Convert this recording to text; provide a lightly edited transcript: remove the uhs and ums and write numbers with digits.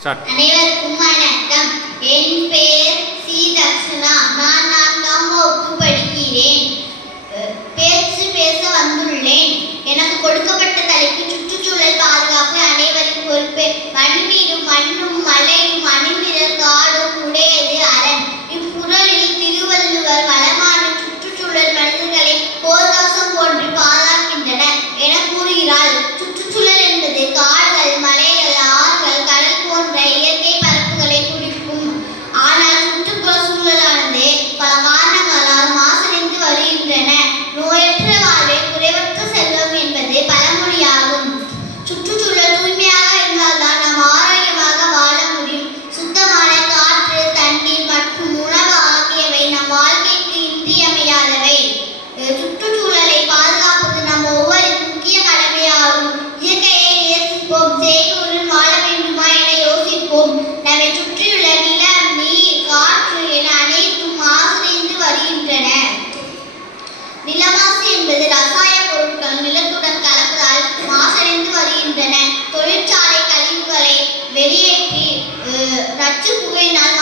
Start. அனைவருக்கும் வணக்கம். என் பெயர் சி. தக்ஷனா. நான் 4ஆம் வகுப்பு படிக்கிறேன். பேச்சு பேச வந்துள்ளேன். எனக்கு கொடுக்கப்பட்ட தலைப்பு சுற்றுச்சூழல் பாதுகாப்பு அனைவரின் பொறுப்பு. மண்மீதும் மண்ணும் மலையும் அணிநிழல் காடும் உடையது அரண். இக்குறளில் திருவள்ளுவர் வளமான சுற்றுச்சூழல் மனிதர்களை போர்தாசம் போன்று பாதுகாக்கின்றன என கூறுகிறாள். சுற்றுச்சூழல் என்பது காடுகள், மலைகள், ஆறுகள், கடல் போன்ற இயற்கை பரப்புகளை குறிக்கும். ஆனால் சுற்றுப்புற சூழலானது பல காரணங்களால் மாசடைந்து வருகின்றன. நோயற்ற வாழ்வே குறைவற்ற செல்வம் என்பது பழமொழியாகும். சுற்றுச்சூழல் தூய்மையாக இருந்தால்தான் நாம் ஆரோக்கியமாக வாழ முடியும். சுத்தமான காற்று, தண்ணீர் மற்றும் உணவு ஆகியவை நம் வாழ்க்கைக்கு இன்றியமையாதவை. சுற்றுச்சூழலை பாதுகாப்பது நம் ஒவ்வொரு முக்கிய கடமையாகும். இயற்கையை நேசிப்போம். செயலுடன் வாழ வேண்டுமா என யோசிப்போம். நம்மை சுற்றியுள்ள நிலம், நீர், காற்று என அனைத்தும் மாசடைந்து வருகின்றன. நிலமாசு என்பது ரசாய பொருட்கள் நிலத்துடன் கலப்பதால் மாசடைந்து வருகின்றன. தொழிற்சாலை கழிவுகளை வெளியேற்றி நச்சு புகையினால்